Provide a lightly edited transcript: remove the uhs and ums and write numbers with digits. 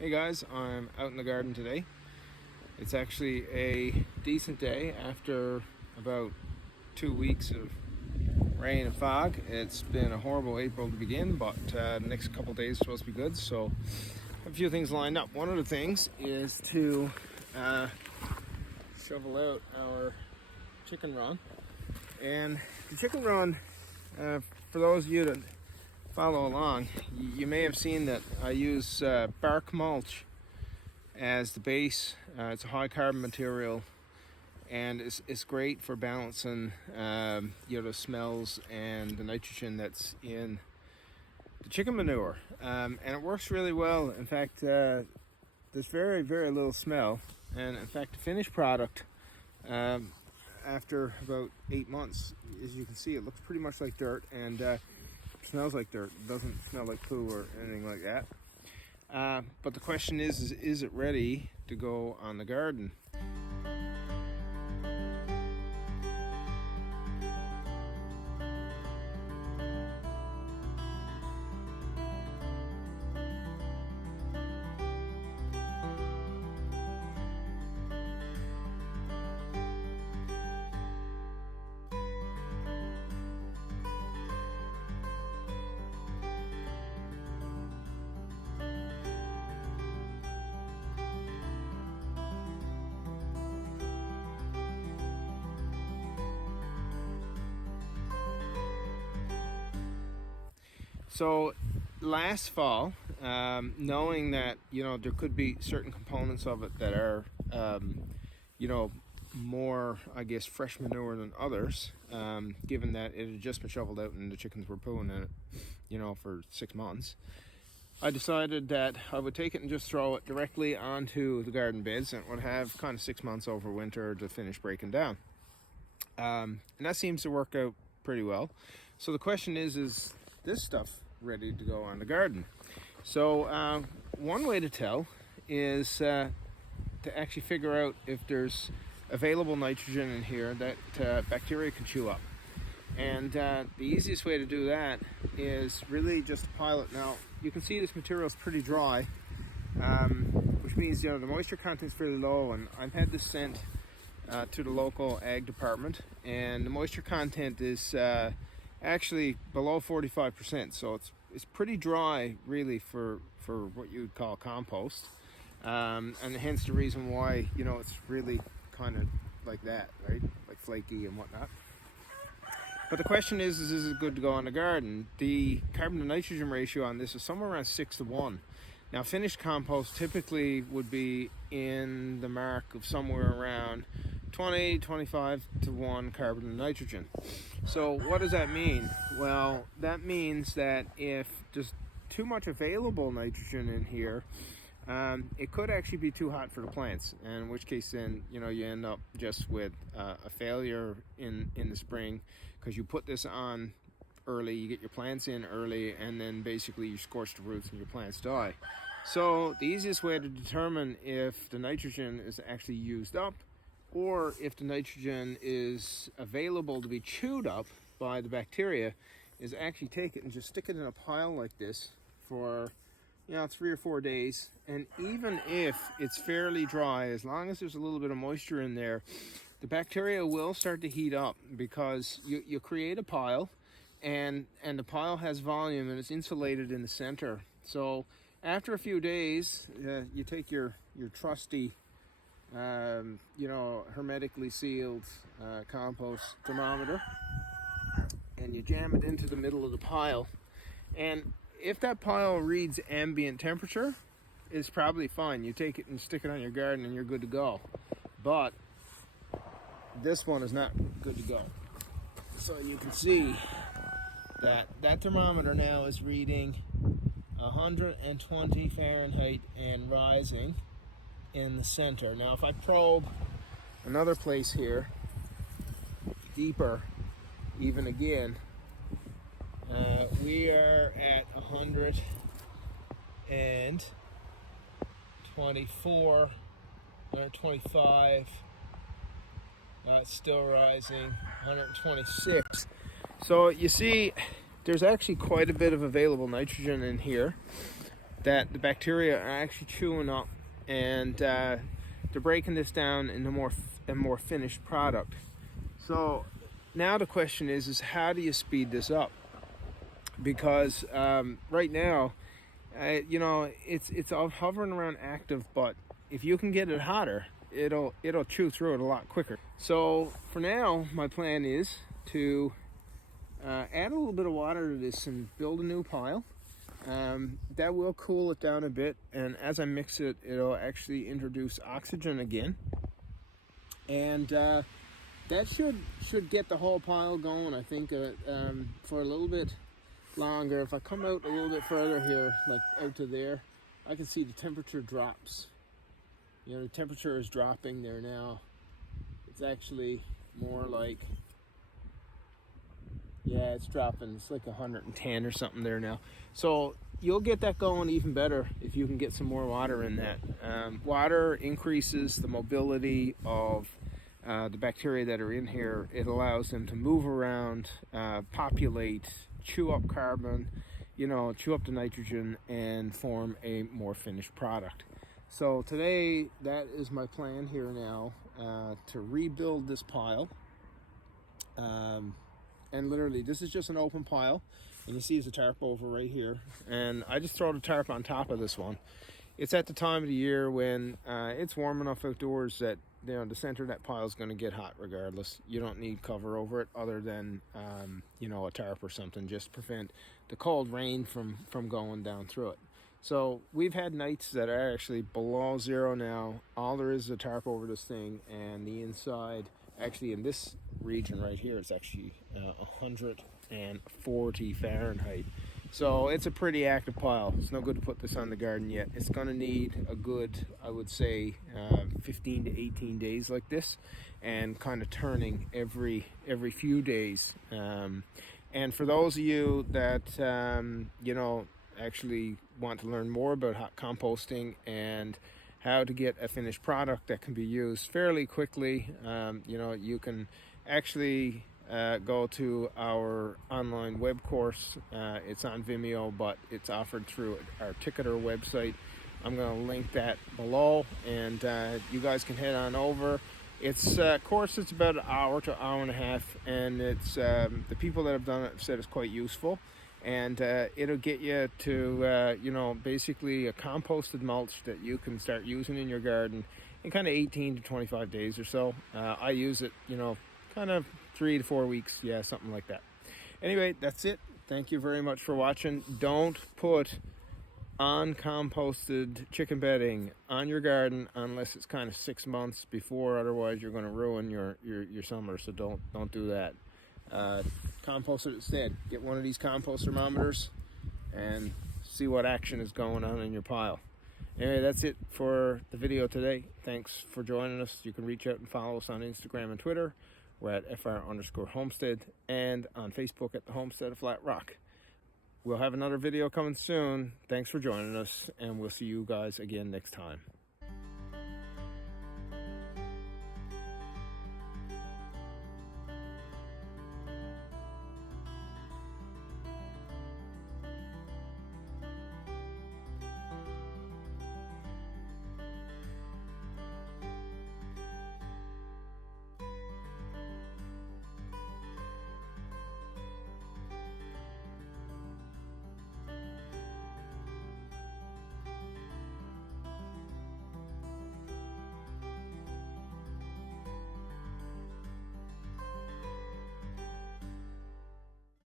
Hey guys, I'm out in the garden today. It's actually a decent day after about 2 weeks of rain and fog. It's been a horrible April to begin, but the next couple of days are supposed to be good, so I have a few things lined up. One of the things is to shovel out our chicken run. And the chicken run, for those of you that follow along, you may have seen that I use bark mulch as the base. It's a high carbon material, and it's great for balancing the smells and the nitrogen that's in the chicken manure, and it works really well. In fact, there's very little smell, and in fact the finished product after about 8 months, as you can see, it looks pretty much like dirt, and smells like dirt. It doesn't smell like poo or anything like that. But the question is it ready to go on the garden? So last fall, knowing that there could be certain components of it that are more, I guess, fresh manure than others, given that it had just been shoveled out and the chickens were pooing in it, for 6 months, I decided that I would take it and just throw it directly onto the garden beds, and it would have kind of 6 months over winter to finish breaking down. And that seems to work out pretty well. So the question is this stuff ready to go on the garden? So one way to tell is to actually figure out if there's available nitrogen in here that bacteria can chew up. And the easiest way to do that is really just to pile it. Now you can see this material is pretty dry, which means the moisture content is fairly low, and I've had this sent to the local ag department, and the moisture content is actually below 45%, so it's pretty dry really for what you would call compost, and hence the reason why it's really kind of like that, right, like flaky and whatnot. But the question is it good to go on the garden? The carbon to nitrogen ratio on this is somewhere around 6 to 1. Now finished compost typically would be in the mark of somewhere around 25 to 1 carbon to nitrogen. So what does that mean? Well, that means that if there's too much available nitrogen in here, it could actually be too hot for the plants, and in which case then you end up just with a failure in the spring, because you put this on early, you get your plants in early, and then basically you scorch the roots and your plants die. So the easiest way to determine if the nitrogen is actually used up, or if the nitrogen is available to be chewed up by the bacteria, is actually take it and just stick it in a pile like this for 3 or 4 days. And even if it's fairly dry, as long as there's a little bit of moisture in there, the bacteria will start to heat up, because you create a pile, and the pile has volume and it's insulated in the center. So after a few days, you take your trusty hermetically sealed compost thermometer, and you jam it into the middle of the pile, and if that pile reads ambient temperature, it's probably fine. You take it and stick it on your garden and you're good to go. But this one is not good to go. So you can see that thermometer now is reading 120 Fahrenheit and rising in the center. Now if I probe another place here, deeper even again, we are at 124, 125, it's still rising, 126. So you see there's actually quite a bit of available nitrogen in here. that the bacteria are actually chewing up, and they're breaking this down into a more finished product. So now the question is how do you speed this up? Because right now, it's all hovering around active, but if you can get it hotter, it'll chew through it a lot quicker. So for now, my plan is to add a little bit of water to this and build a new pile. That will cool it down a bit, and as I mix it, it'll actually introduce oxygen again, and that should get the whole pile going. I think for a little bit longer. If I come out a little bit further here, like out to there, I can see the temperature drops. You know, the temperature is dropping there now. It's actually more like, yeah, it's dropping. It's like 110 or something there now. So you'll get that going even better if you can get some more water in that. Water increases the mobility of the bacteria that are in here. It allows them to move around, populate, chew up carbon, chew up the nitrogen, and form a more finished product. So today, that is my plan here now, to rebuild this pile. And literally, this is just an open pile, and you see there's a tarp over right here, and I just throw the tarp on top of this one. It's at the time of the year when it's warm enough outdoors that the center of that pile is going to get hot regardless. You don't need cover over it other than a tarp or something, just to prevent the cold rain from going down through it. So we've had nights that are actually below zero now. All there is a tarp over this thing, and the inside, actually in this region right here, it's actually 140 Fahrenheit. So it's a pretty active pile. It's no good to put this on the garden yet. It's going to need a good, I would say, 15 to 18 days like this, and kind of turning every few days. And for those of you that actually want to learn more about hot composting and how to get a finished product that can be used fairly quickly, you can actually go to our online web course. It's on Vimeo, but it's offered through our Ticketer website. I'm going to link that below, and you guys can head on over. It's course. It's about an hour to an hour and a half, and it's the people that have done it have said it's quite useful, and it'll get you to basically a composted mulch that you can start using in your garden in kind of 18 to 25 days or so. I use it, kind of 3 to 4 weeks, yeah, something like that. Anyway, that's it. Thank you very much for watching. Don't put uncomposted chicken bedding on your garden unless it's kind of 6 months before, otherwise you're going to ruin your summer. So don't do that. Compost it instead. Get one of these compost thermometers and see what action is going on in your pile. Anyway, that's it for the video today. Thanks for joining us. You can reach out and follow us on Instagram and Twitter. We're at FR_homestead, and on Facebook at the Homestead of Flat Rock. We'll have another video coming soon. Thanks for joining us, and we'll see you guys again next time.